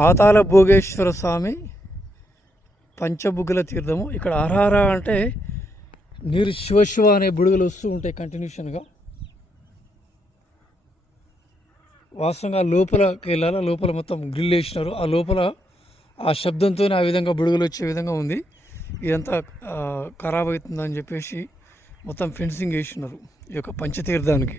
పాతాళ భోగేశ్వర స్వామి పంచబుగ్గల తీర్థము. ఇక్కడ హరహర అంటే నీరు శివ అనే బుడుగలు వస్తూ ఉంటాయి కంటిన్యూషన్గా. వాస్తవంగా లోపలకి వెళ్ళాలా, లోపల మొత్తం గ్రిల్ వేసినారు. ఆ లోపల ఆ శబ్దంతోనే ఆ విధంగా బుడుగలు వచ్చే విధంగా ఉంది. ఇదంతా ఖరాబ్ అవుతుందని చెప్పేసి మొత్తం ఫెన్సింగ్ వేసినారు ఈ యొక్క పంచతీర్థానికి.